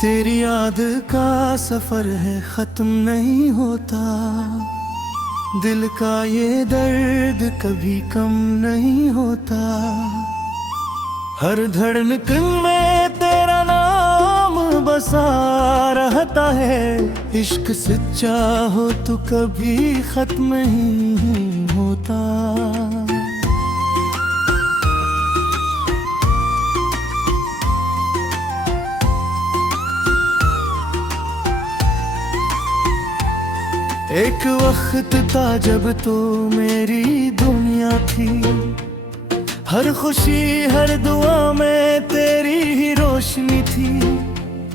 तेरी याद का सफर है खत्म नहीं होता, दिल का ये दर्द कभी कम नहीं होता। हर धड़कन में तेरा नाम बसा रहता है, इश्क सच्चा हो तो कभी खत्म नहीं होता। एक वक्त था जब तो मेरी दुनिया थी, हर खुशी हर दुआ में तेरी ही रोशनी थी।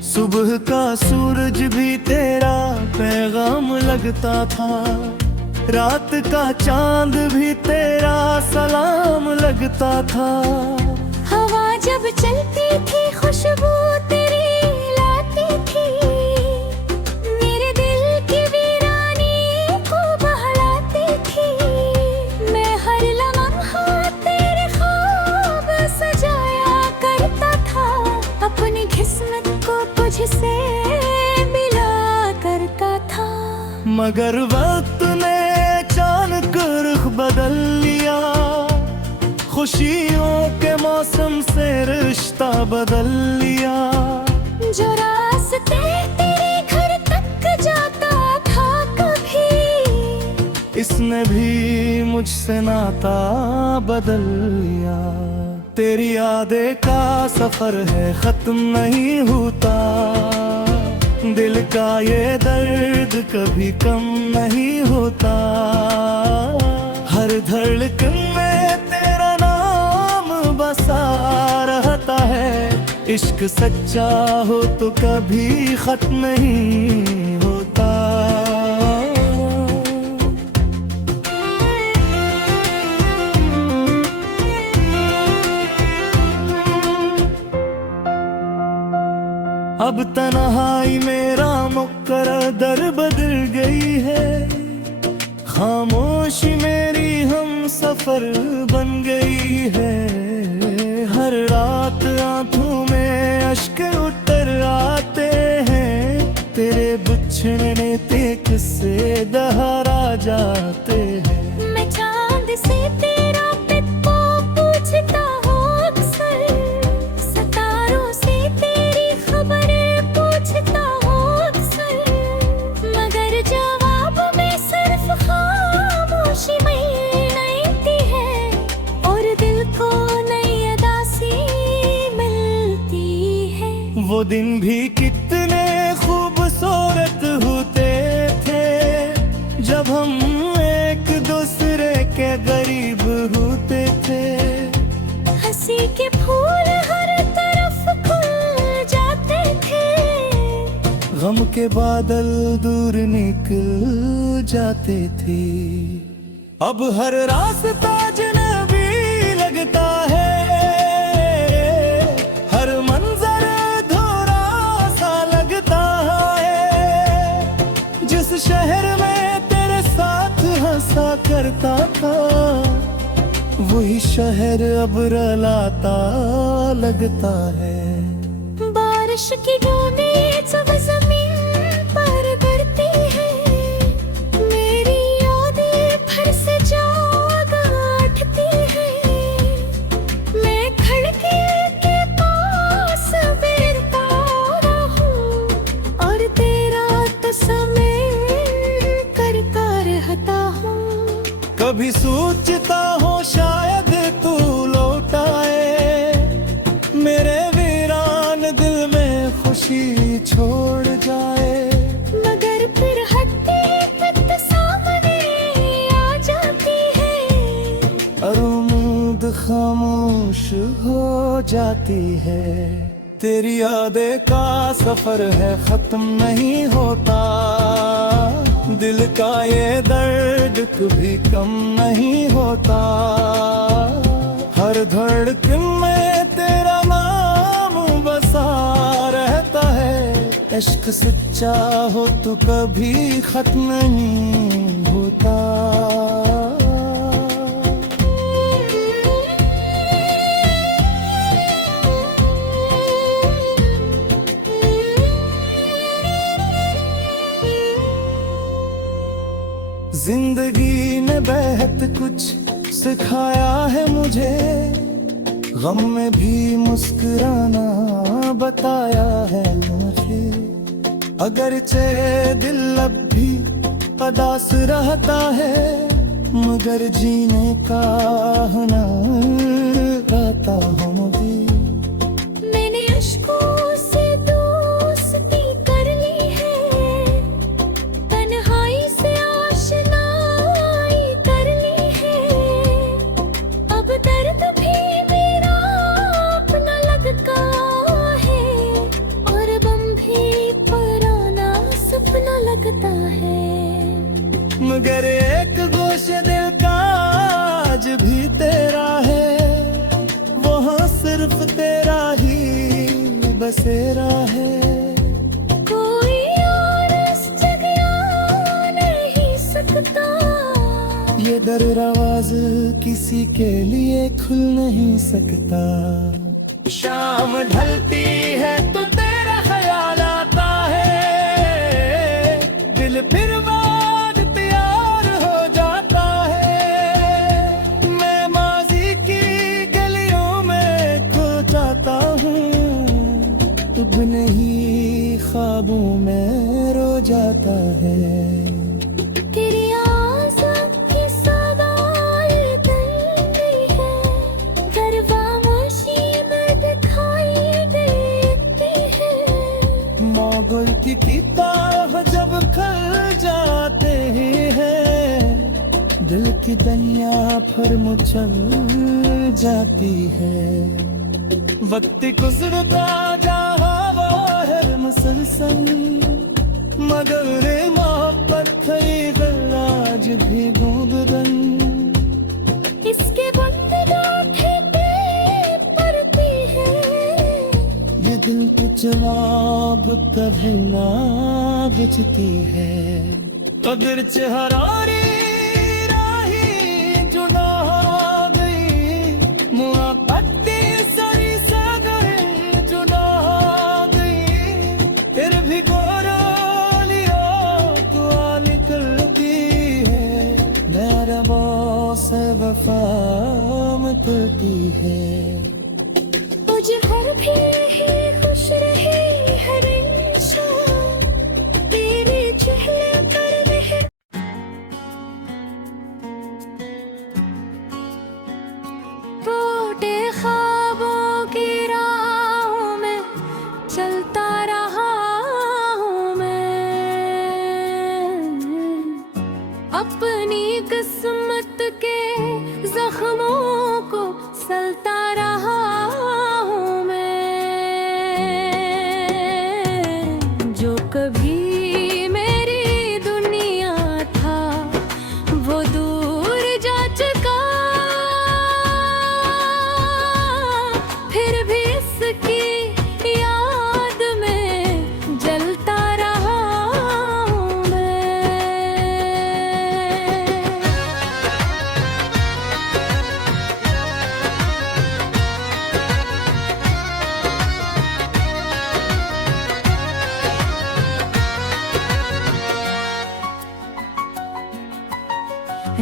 सुबह का सूरज भी तेरा पैगाम लगता था, रात का चांद भी तेरा सलाम लगता था। हवा जब चलती थी खुशबू तेरी लाती थी, मेरे दिल की वीरानी को बहलाती थी। मैं हर लम्हा तेरे ख्वाब सजाया करता था, अपनी किस्मत को तुझसे मिला करता था। मगर वक्त ने अचानक रुख बदल लिया, खुशियों के मौसम से रिश्ता बदल लिया। जो रास्ते तेरे घर तक जाता था कभी, इसने भी मुझसे नाता बदल लिया। तेरी यादें का सफर है खत्म नहीं होता, दिल का ये दर्द कभी कम नहीं होता। हर धड़कन में तेरा नाम बसा रहता है, इश्क सच्चा हो तो कभी खत्म नहीं होता। अब तन्हाई मेरा मुकद्दर बदल गई है, खामोशी मेरी हम सफर बन गई है। हर रात आंखों में अश्क उतर आते हैं, तेरे बिछड़ने पे किस्से दोहरा जाते हैं। मैं चांद से तेरा पिप्पो पूछता हूँ अक्सर, सितारों से तेरी खबरें पूछता हूँ अक्सर, मगर जवाब में सिर्फ खामोशी मिलती है, और दिल को नई अदा सी मिलती है। वो दिन भी कितने खूबसूरत होते थे, जब हम एक दूसरे के गरीब होते थे। हंसी के फूल हर तरफ खुल जाते थे, गम के बादल दूर निकल जाते थे। अब हर रास्ता अजनबी लगता है, हर मंजर अधूरा सा लगता है। जिस शहर में तेरे साथ हंसा करता था, वही शहर अब रुलाता लगता है। बारिश की बूंदें जब जमीन पर गिरती है, मेरी यादें फिर से जाग उठती है। मैं खिड़की के पास बैठता रहूं, और तेरा तस्वीर करता रहता हूँ। कभी सोचता हो शायद तू लौट आए, मेरे वीरान दिल में खुशी छोड़ जाए। मगर फिर हटते वक्त सामने आ जाती है, और उम्मीद खामोश हो जाती है। तेरी यादें का सफर है खत्म नहीं होता, दिल का ये दर्द कभी कम नहीं होता। हर धड़कन में तेरा नाम बसा रहता है, इश्क सच्चा हो तो कभी खत्म नहीं होता। जिंदगी ने बहुत कुछ सिखाया है मुझे, गम में भी मुस्कुराना बताया है मुझे। अगरचे दिल अब भी अदास रहता है, मगर जीने का हुनर आता हूँ मुझे। मैंने अश्कों से दोस्ती कर ली है, तन्हाई से आशनाई कर ली है। अब दर्द भी मेरा अपना लगता है, और गम भी पुराना सपना लगता है। मगर एक गोशे दिल का आज भी तेरा है, वहाँ सिर्फ तेरा ही बसेरा है। कोई और इस जगह आ नहीं सकता, ये दरवाज किसी के लिए खुल नहीं सकता। शाम ढलती है तो तेरा ख्याल आता है, दिल फिर बाद तैयार हो जाता है। मैं माजी की गलियों में खो जाता हूँ, तुम नहीं ख्वाबों में रो जाता है। तेरी आज़ां की सवाल करनी है, दरवाज़ी में दिखाई देती है। मोगल की किताब जब खल जाते हैं, दिल की दुनिया फिर मुचल जाती है। वक्त गुजरता जा हवा है मुसलसल, मगर मोहब्बत थी आज भी बूंद-बूंद। इसके बंद आँखें पे पड़ती है, ये दिल की जवाब कभी ना बुझती है। अगर चेहरारी राही जुदा हो गई, मोहब्बत सारी सगाई जुदा हो गई, फिर भी गोरालियों तो निकलती है। मेरा बॉस वफा में तुलती है। मुझहर भी रही खुश रही हर इंसान, तेरे चेहरे पर मेहर। टूटे ख्वाबों की राहों में चलता रहा हूँ मैं, अपनी किस्मत के जख्मों को सलता रहा हूँ मैं। जो कभी मेरी दुनिया था वो दूर जा चुका, फिर भी इसकी याद में जलता रहा हूँ मैं।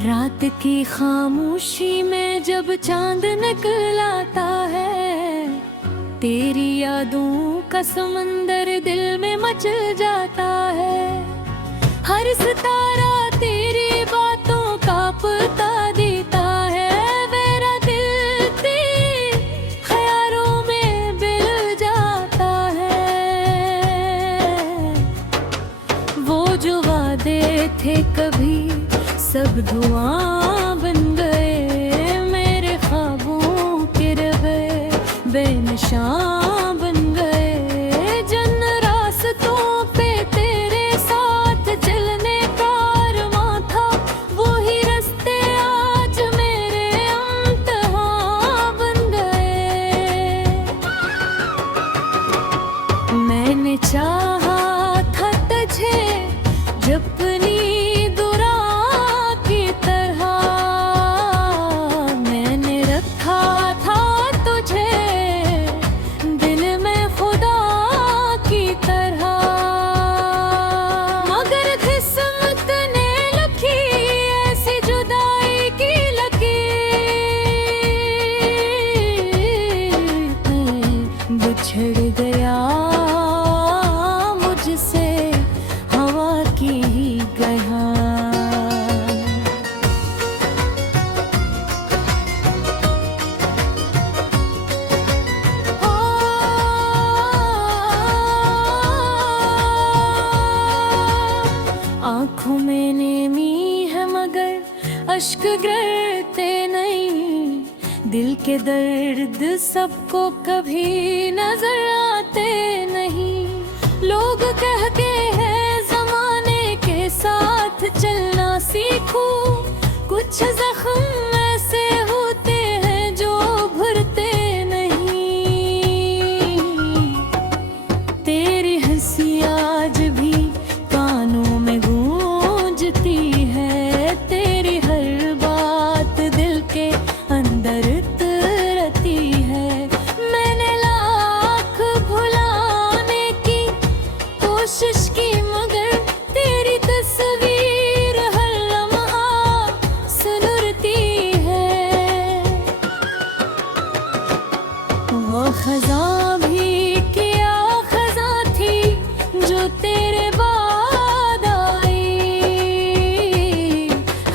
रात की खामोशी में जब चांद निकल आता है, तेरी यादों का समंदर दिल में मचल जाता है। हर सितारा तेरी बातों का पता देता है, मेरा दिल तेरे ख्यालों में बिल जाता है। वो जो वादे थे कभी सब धुआं बन गए, मेरे ख्वाबों के रवे बेनिशान बन गए। जिन रास्तों पे तेरे साथ चलने का अरमां था, वो ही रास्ते आज मेरे इम्तिहान बन गए। मैंने चाहा था तुझे अपनी दुरा की तरह, मैंने रखा था तुझे बेनेमी है मगर अश्क गिरते नहीं। दिल के दर्द सबको कभी नजर आते नहीं। लोग कहते हैं जमाने के साथ चलना सीखो। कुछ जख्म ऐसे होते हैं जो भरते नहीं। तेरी हंसी आज भी कानों में गूंजती है। तेरी हर बात दिल के अंदर उतरती है। मैंने लाख भुलाने की कोशिश की मगर तेरी तस्वीर हर लम्हा सुलरती है। वो खज़ां भी क्या खज़ां थी जो तेरे बाद आई।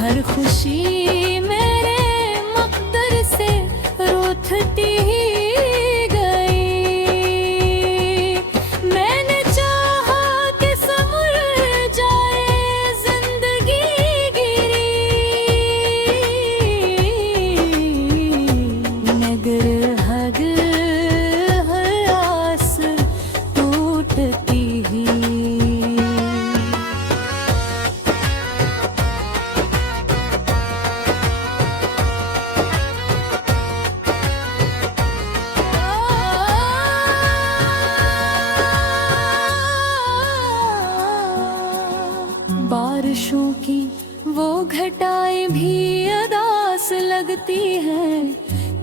हर खुशी मेरे मकदर से रूठती ही गई। मैंने चाहा कि समुर जाए जिंदगी गिरी मगर हर आस टूटती ही। बारिशों की वो घटाएं भी अदास लगती हैं।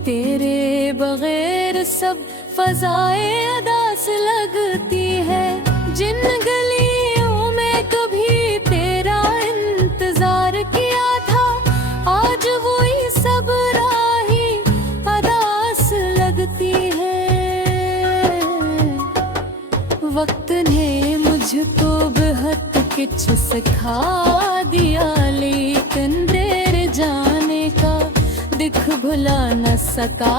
तेरे बगैर सब फजाएं अदास लगती है। जिन गलियों में कभी तेरा इंतजार किया था आज वही सब राही अदास लगती है। वक्त ने मुझको बेहद कुछ सिखा दिया लेकिन देर जाने का दिख भुला न सका।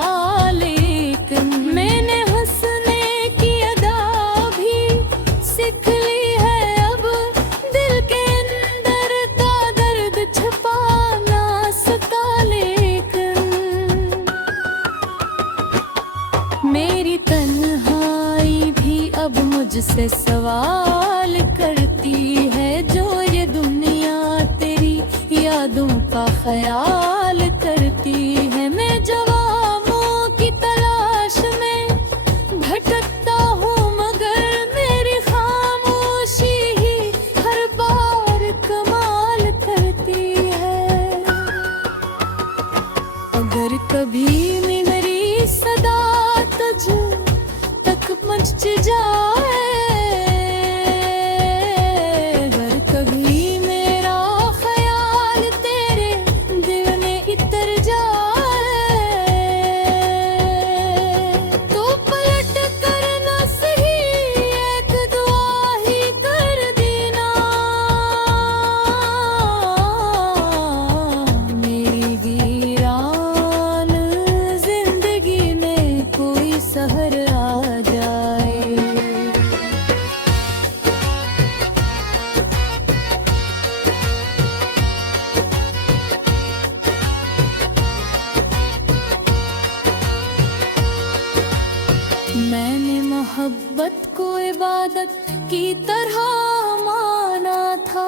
लेकिन मैंने हंसने की अदा भी सीख ली है। अब दिल के अंदर का दर्द छुपा ना सका। लेकिन मेरी तन्हाई भी अब मुझसे सवाल करती है। जो ये दुनिया तेरी यादों का ख्याल करती है। मैं जवाबों की तलाश में भटकता हूँ मगर मेरी खामोशी ही हर बार कमाल करती है। अगर कभी मेरी सदा तुझ तक पहुँच जाए। अगर कभी मेरा ख्याल तेरे दिल में इतर जाए तो पलट कर ना सही एक दुआ ही कर देना। मेरी वीरान जिंदगी में कोई सहर आ जाए। मैंने मोहब्बत को इबादत की तरह माना था।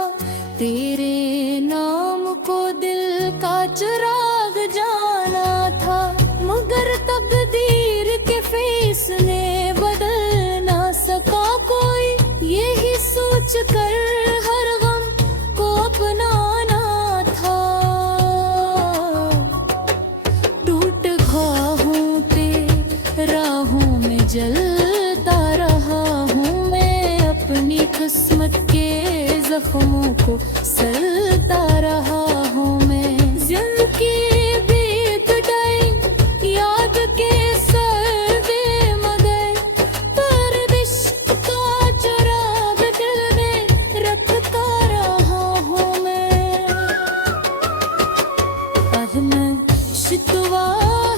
तेरे नाम को दिल का चिराग जाना था। मगर तकदीर के फैसले बदल ना सका कोई। यही सोच कर हर गम को अपनाना था। टूट ख्वाहों पे राहों में जलता रहा हूँ मैं। अपनी किस्मत के जख्मों को सलता रहा हूँ मैं। जिंदगी बीत गई याद के सर्दे मगर गर्दिश का चिराग दिल में रखता रहा हूँ मैं। अब मैं शिकवा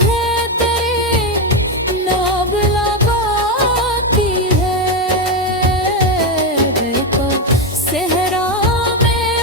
है तेरे नाब लगाती है। सहरा में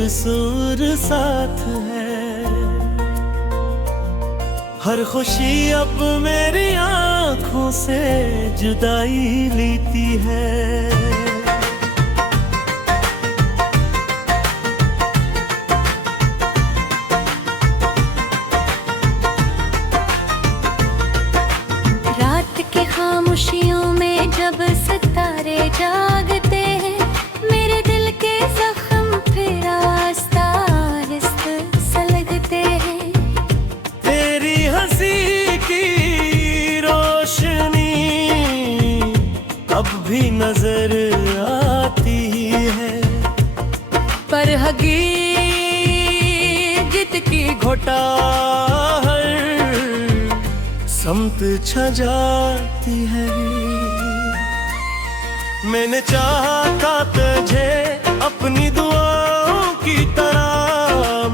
तस्वीर साथ है। हर खुशी अब मेरी आंखों से जुदाई लेती है। खामोशियों में जब सितारे जागते हैं, मेरे दिल के जख्म फिर आहिस्ता आहिस्ता सुलगते हैं। तेरी हंसी की रोशनी अब भी नजर आती है, पर हकीकत की घोटा समत छा जाती है। मैंने चाहा था तुझे अपनी दुआओं की तरह,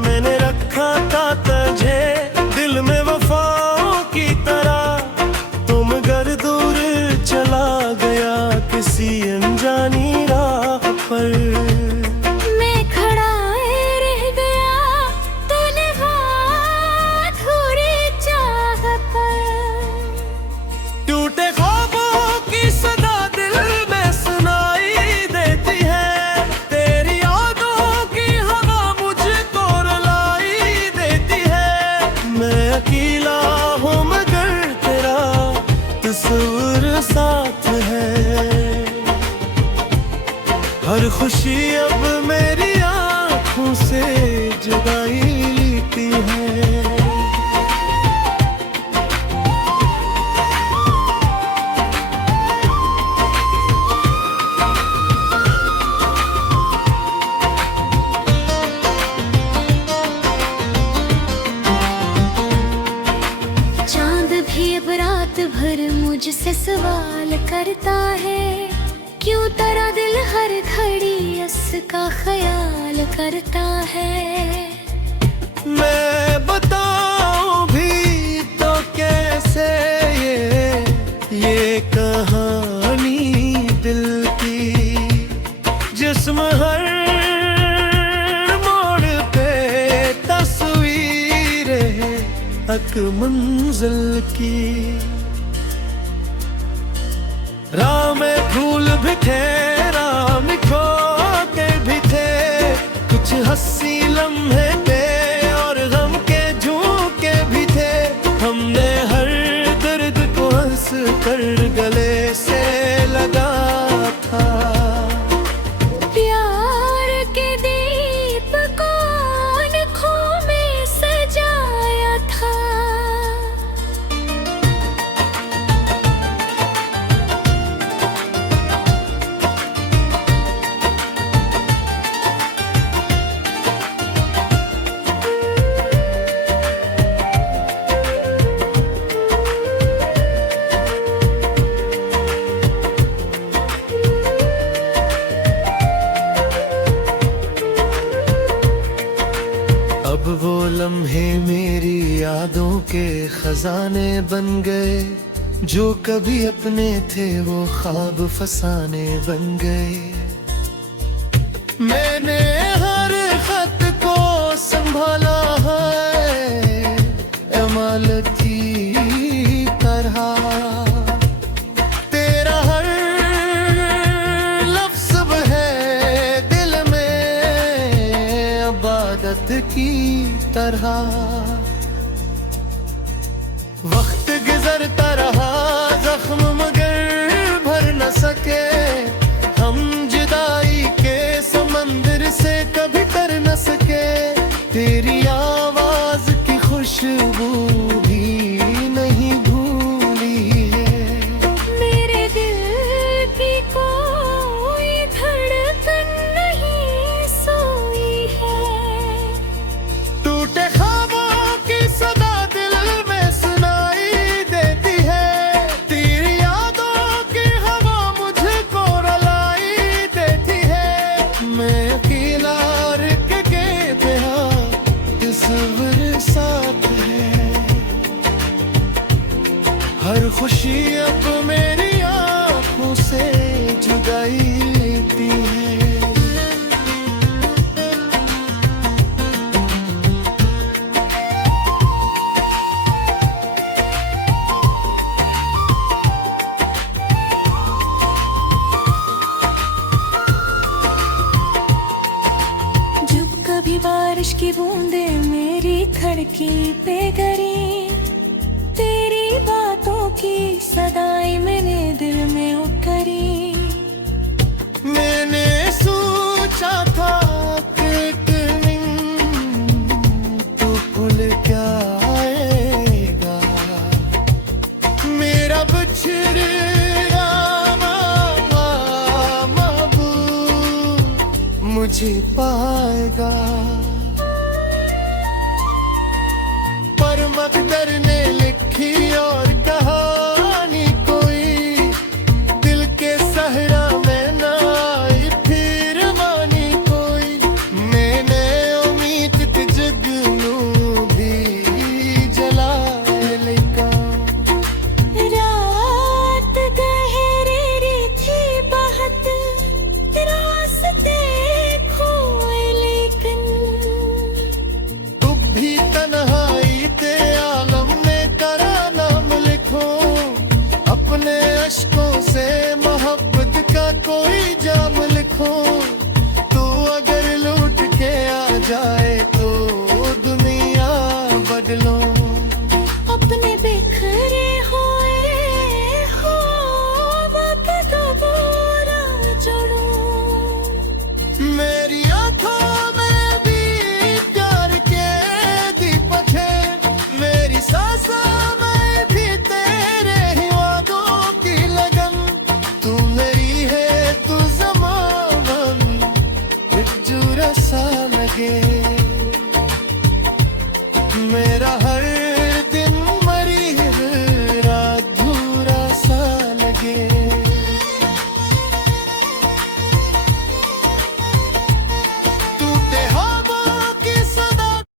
मैंने रखा था तुझे दिल में वफाओं की तरह। तुम घर दूर चला गया किसी अनजानी राह पर, साथ है। हर खुशी अब मेरी आंखों से जुदाई लेती है। चांद भी अब रात भर मुझसे सवाल करता है, क्यों तेरा दिल हर घड़ी उसका ख्याल करता है। मैं बताऊं भी तो कैसे ये कहानी दिल की, जिस्म हर मोड़ पे तस्वीर है एक मंजिल की। राह में फूल भी थे, राम खो के भी थे, कुछ हंसी लम्हे थे और गम के झोंके भी थे। हमने हर दर्द को हंस कर गले से लगा था। प्यार के दीप को आँखों में सजाया था। अब वो लम्हे मेरी यादों के खजाने बन गए, जो कभी अपने थे वो ख्वाब फसाने बन गए। मैंने हर खत को संभाला है अमानत की तरह, तेरा हर लफ्ज़ है दिल में इबादत की तरह। वक्त गुजरता रहा जख्म मगर भर न सके, हम जुदाई के समंदर से कभी तर न सके। तेरी आवाज की खुशबू भी नहीं भूली है, मेरे दिल की कोई धड़कन नहीं सोई है। टूटे ख्वाबों की सदा दिल में सुनाई देती है, तेरी यादों की हवा मुझको रुलाई देती है। मैं अकेला रह के बेहा तस्वीर साथ है, हर खुशी अब मेरी आंखों से जुदाई लेती है। बूंदे मेरी खिड़की पे गिरी, तेरी बातों की सदाई मैंने दिल में उतरी। मैंने सोचा था कि एक दिन तू भूल क्या आएगा, मेरा बिछड़ा महबूब मुझे पाएगा। पर मकदर ने लिखी और कहानी कोई, दिल के सहरा में ना आई फिर मानी कोई। मैंने उम्मीद ते जगनू भी जलाए लेका। रात गहरी थी बहुत, रास्ते खोए लेकिन तू भी